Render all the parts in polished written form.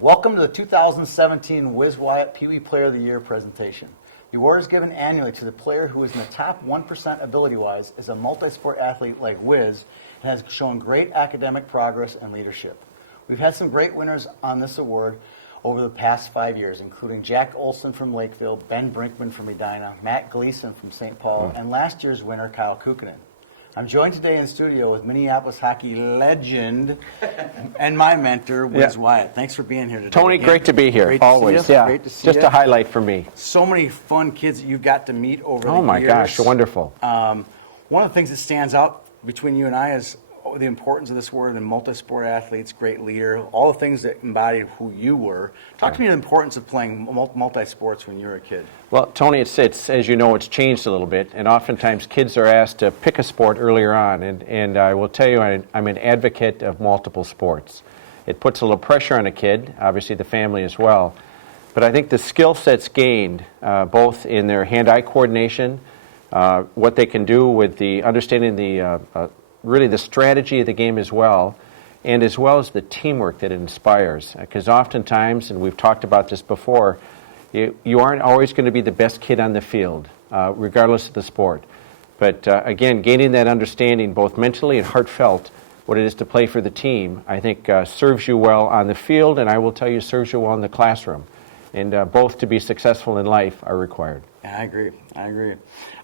Welcome to the 2017 Wiz Wyatt Pee Wee Player of the Year presentation. The award is given annually to the player who is in the top 1% ability-wise, is a multi-sport athlete like Wiz, and has shown great academic progress and leadership. We've had some great winners on this award over the past 5 years, including Jack Olson from Lakeville, Ben Brinkman from Edina, Matt Gleason from St. Paul, and last year's winner, Kyle Kukkonen. I'm joined today in studio with Minneapolis hockey legend and my mentor, Wiz Wyatt. Thanks for being here today. Tony, great to be here. Great always. To see you. Yeah, great to see just you. a highlight for me. So many fun kids that you've got to meet over the years. Oh my gosh, wonderful. One of the things that stands out between you and I is the importance of this word and multi-sport athletes, great leader, all the things that embodied who you were. Talk to me the importance of playing multi-sports when you were a kid. Well, Tony, it's as you know, it's changed a little bit, and oftentimes kids are asked to pick a sport earlier on, and I will tell you, I'm an advocate of multiple sports. It puts a little pressure on a kid, obviously the family as well, but I think the skill sets gained, both in their hand-eye coordination, what they can do with the understanding really the strategy of the game as well as the teamwork that it inspires. Because oftentimes, and we've talked about this before, you aren't always going to be the best kid on the field, regardless of the sport. But again, gaining that understanding, both mentally and heartfelt, what it is to play for the team, I think serves you well on the field, and I will tell you serves you well in the classroom. And both to be successful in life are required. Yeah, I agree.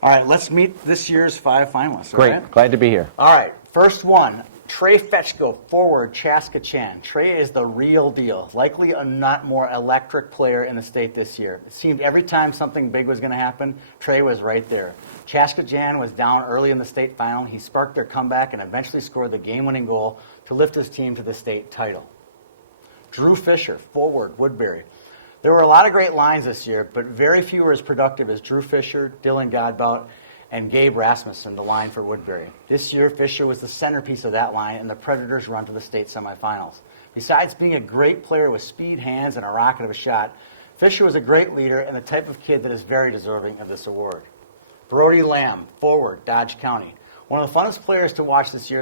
All right, let's meet this year's 5 finalists. Great, right? Glad to be here. All right, first one, Trey Fetchko, forward, Chaska Chan. Trey is the real deal, likely a not more electric player in the state this year. It seemed every time something big was going to happen, Trey was right there. Chaska Chan was down early in the state final. He sparked their comeback and eventually scored the game-winning goal to lift his team to the state title. Drew Fisher, forward, Woodbury. There were a lot of great lines this year, but very few were as productive as Drew Fisher, Dylan Godbout, and Gabe Rasmussen, the line for Woodbury. This year, Fisher was the centerpiece of that line and the Predators' run to the state semifinals. Besides being a great player with speed, hands, and a rocket of a shot, Fisher was a great leader and the type of kid that is very deserving of this award. Brody Lamb, forward, Dodge County. One of the funnest players to watch this year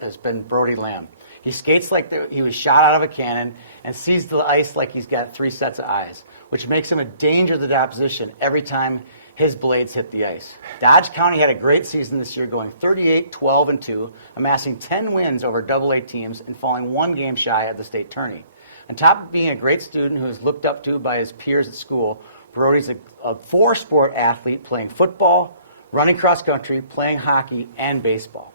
has been Brody Lamb. He skates like he was shot out of a cannon and sees the ice like he's got 3 sets of eyes, which makes him a danger to the opposition every time his blades hit the ice. Dodge County had a great season this year, going 38-12-2, amassing 10 wins over AA teams and falling 1 game shy of the state tourney. On top of being a great student who is looked up to by his peers at school, Brody's a 4-sport athlete playing football, running cross country, playing hockey, and baseball.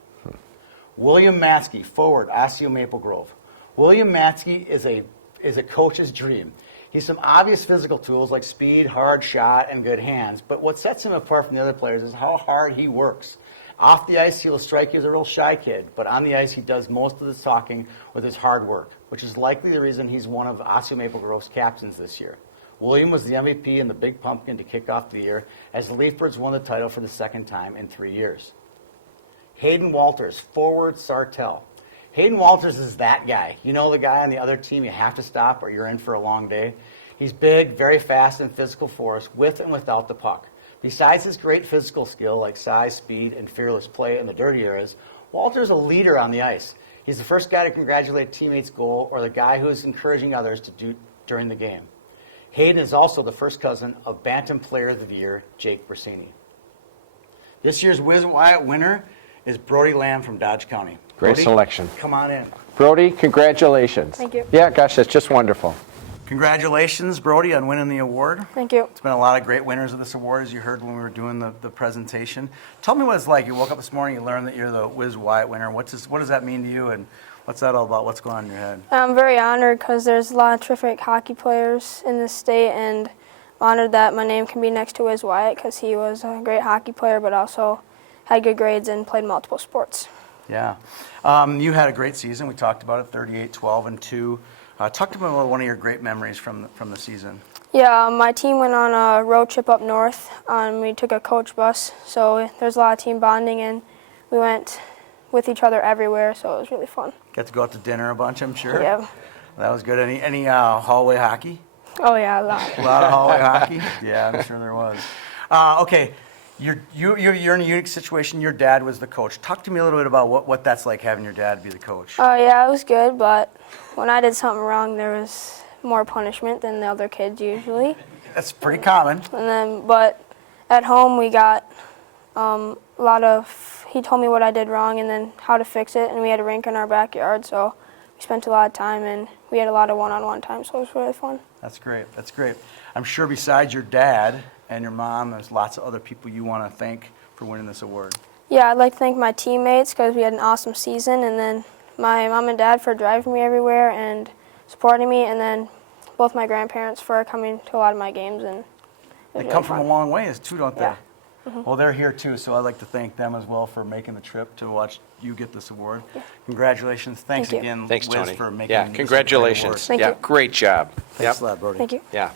William Matsky, forward, Osseo Maple Grove. William Matsky is a coach's dream. He's some obvious physical tools like speed, hard shot, and good hands, but what sets him apart from the other players is how hard he works. Off the ice, he'll strike you as a real shy kid, but on the ice, he does most of the talking with his hard work, which is likely the reason he's one of Osseo Maple Grove's captains this year. William was the MVP and the big pumpkin to kick off the year as the Leafbirds won the title for the 2nd time in 3 years. Hayden Walters, forward, Sartell. Hayden Walters is that guy. You know the guy on the other team you have to stop or you're in for a long day. He's big, very fast, and physical force with and without the puck. Besides his great physical skill like size, speed, and fearless play in the dirty areas, Walters is a leader on the ice. He's the first guy to congratulate a teammate's goal or the guy who's encouraging others to do during the game. Hayden is also the first cousin of Bantam Player of the Year, Jake Brasini. This year's Wiz Wyatt winner is Brody Lamb from Dodge County. Great Brody, selection. Come on in. Brody, congratulations. Thank you. Yeah, gosh, that's just wonderful. Congratulations, Brody, on winning the award. Thank you. It's been a lot of great winners of this award, as you heard when we were doing the presentation. Tell me what it's like. You woke up this morning, you learned that you're the Wiz Wyatt winner. What does that mean to you, and what's that all about? What's going on in your head? I'm very honored because there's a lot of terrific hockey players in this state, and I'm honored that my name can be next to Wiz Wyatt because he was a great hockey player but also had good grades and played multiple sports. Yeah. You had a great season. We talked about it, 38-12-2. Talk to me about one of your great memories from the season. Yeah, my team went on a road trip up north. We took a coach bus, so there's a lot of team bonding, and we went with each other everywhere, so it was really fun. Got to go out to dinner a bunch, I'm sure. Yeah. That was good. Any hallway hockey? Oh, yeah, a lot. A lot of hallway hockey? Yeah, I'm sure there was. Okay. You're in a unique situation. Your dad was the coach. Talk to me a little bit about what that's like having your dad be the coach. Oh, yeah, it was good, but when I did something wrong, there was more punishment than the other kids usually. That's pretty common. And then, but at home we got a lot of, he told me what I did wrong and then how to fix it, and we had a rink in our backyard, so we spent a lot of time and we had a lot of one-on-one time, so it was really fun. That's great. That's great. I'm sure besides your dad and your mom, there's lots of other people you want to thank for winning this award. Yeah, I'd like to thank my teammates because we had an awesome season, and then my mom and dad for driving me everywhere and supporting me, and then both my grandparents for coming to a lot of my games. And They come from a long ways too, don't they? Yeah. Well, they're here too, so I'd like to thank them as well for making the trip to watch you get this award. Congratulations. Thanks Thank you. again, Thanks, Wiz, Tony. for making Yeah, this a great congratulations. award. Thank yeah, you. great job. Thanks a lot, Brody. Thank you. Yeah.